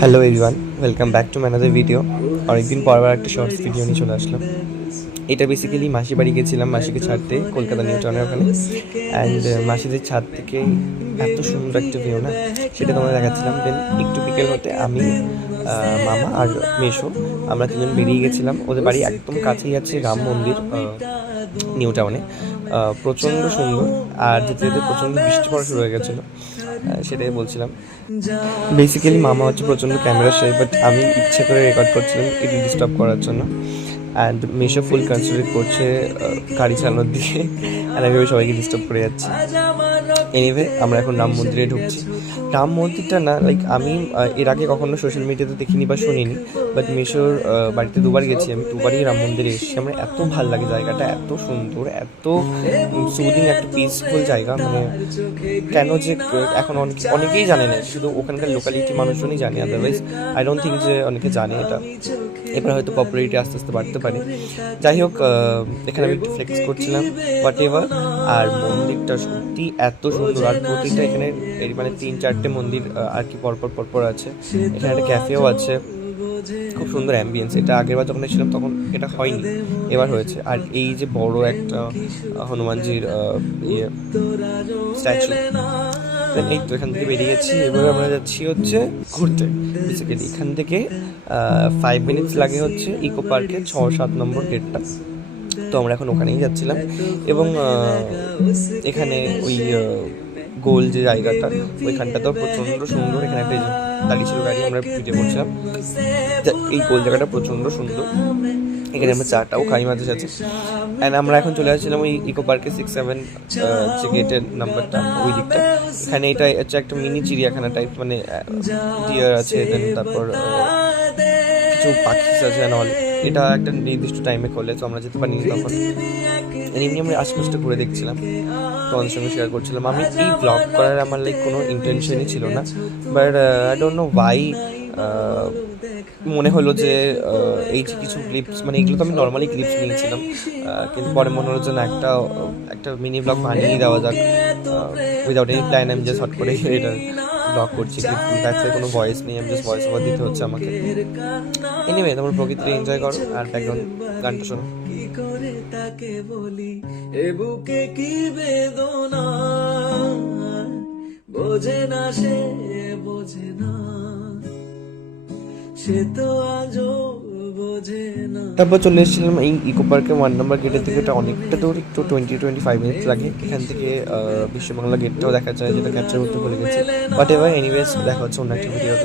Hello everyone, welcome back to another video. অনেকদিন পর আবার একটা শর্টস ভিডিও নিয়ে চলে আসলাম। এটা বেসিক্যালি মাসি বাড়ি গেছিলাম মাসিকে ছাড়তে, কলকাতা নিউ টাউনের ওখানে। অ্যান্ড মাসিদের ছাদ থেকে এত সুন্দর একটা ভিউ না, সেটা তোমরা দেখাচ্ছিলাম। দেন একটু বিকেল হতে আমি, মামা আর মেশো, আমরা তিনজন বেরিয়ে গেছিলাম। ওদের বাড়ি একদম কাছেই আছে রাম মন্দির, নিউ টাউনে। প্রচণ্ড সুন্দর, আর যেতে যেতে প্রচণ্ড বৃষ্টি পড়া শুরু হয়ে গেছিলো। সেটাই বলছিলাম। বেসিক্যালি মামা হচ্ছে প্রচণ্ড ক্যামেরা শাই, বাট আমি ইচ্ছে করে রেকর্ড করছিলাম এটি ডিস্টার্ব করার জন্য। অ্যান্ড মেশো ফুল কনসেন্ট্রেট করছে গাড়ি চালানোর দিকে, অ্যান্ড আমি সবাইকে ডিস্টার্ব করে যাচ্ছি। এনিওয়ে, আমরা এখন রাম মন্দিরে ঢুকছি। রাম মন্দিরটা না, লাইক আমি এর আগে কখনো সোশ্যাল মিডিয়াতে দেখিনি বা শুনিনি, বাট মেশোর বাড়িতে দুবার গেছি আমি, দুবারই রাম মন্দিরে এসেছি। আমার এত ভালো লাগে জায়গাটা, এত সুন্দর, এত সুদিং, একটা পিসফুল জায়গা। মানে কেন যে এখন অনেকেই জানে না, শুধু ওখানকার লোকালিটি মানুষজনই জানে, আদারওয়াইজ আই ডোন্ট থিঙ্ক যে অনেকে জানে এটা। এবার হয়তো পপুলারিটি আস্তে আস্তে বাড়তে পারে। যাই হোক, এখানে আমি একটু ফ্লেক্স করছিলাম হোয়াট এভার। আর মন্দিরটা সত্যি এত সুন্দর, আর প্রতিটা এখানে মানে 3-4টে মন্দির আর কি পরপর আছে। এখানে একটা ক্যাফেও আছে, খুব সুন্দর অ্যাম্বিয়েন্স। এটা আগেরবার যখন ছিলাম তখন এটা হয়নি, এবার হয়েছে। আর এই যে বড় একটা হনুমানজির ইয়ে স্ট্যাচু। এই তো এখান থেকে বেরিয়ে গেছি। এবার আমরা যাচ্ছি হচ্ছে ঘুরতে। বেসিক্যালি এখান থেকে 5 মিনিটস লাগে হচ্ছে ইকো পার্কে 6-7 নম্বর গেটটা। তো আমরা এখন ওখানেই যাচ্ছিলাম, এবং এখানে ওই গোল যে জায়গাটা, ওইখানটাতেও প্রচণ্ড সুন্দর। এখানে একটা দাঁড়িয়ে ছিল গাড়ি, আমরা ভিডিও করছিলাম। এই গোল জায়গাটা প্রচণ্ড সুন্দর। এখানে আমরা চাটাও খাই মাঝে সাথে। অ্যান্ড আমরা এখন চলে আসছিলাম ওই ইকো পার্কে 6-7 যে গেটের নাম্বারটা, ওই দিকটা। এখানে এটা হচ্ছে একটা মিনি চিড়িয়াখানা টাইপ, মানে ডিয়ার আছে, দেন তারপর কিছু পাখি আছে অল। এটা একটা নির্দিষ্ট টাইমে খোলে, তো আমরা যেতে পারিনি তখন। এমনি আমরা আশপাশটা ঘুরে দেখছিলাম, তোমাদের সঙ্গে শেয়ার করছিলাম। আমি এই ব্লগ করার আমার লাইক কোনো ইন্টেনশনই ছিল না, but I don't know Y মনে হলো যে এই যে কিছু ক্লিপস, মানে এগুলো তো আমি নর্মালি ক্লিপস নিয়েছিলাম, কিন্তু পরে মনে হলো যে না, একটা মিনি ব্লগ বানিয়ে দেওয়া যাক উইদাউট এনি প্ল্যান। আমি জাস্ট হট করে এটা ব্লগ করছি, ব্যাকে কোনো ভয়েস নেই, আমি জাস্ট ভয়েস ওভার দিতে হচ্ছে আমাকে। এনিওয়ে, তোমরা প্রকৃতিটা এনজয় করো আর ব্যাকগ্রাউন্ড গানটা শোনো। কি করে তাকে বলি এ বুকে কি বেদনা, বোঝে না সে, বোঝে না সে তো আজও বোঝে না। তারপর চলে এসেছিলাম এই ইকো পার্কের 1 নম্বর গেটের থেকে। এটা অনেকটা দূর, একটু 20-25 মিনিট লাগে। এখান থেকে বিশ্ববাংলা গেটটাও দেখা যায়, যেটা ক্যাপচার করতে ভুলে গেছি। বাট এবার এনিওয়েজ দেখা হচ্ছে অন্য একটা ভিডিওতে।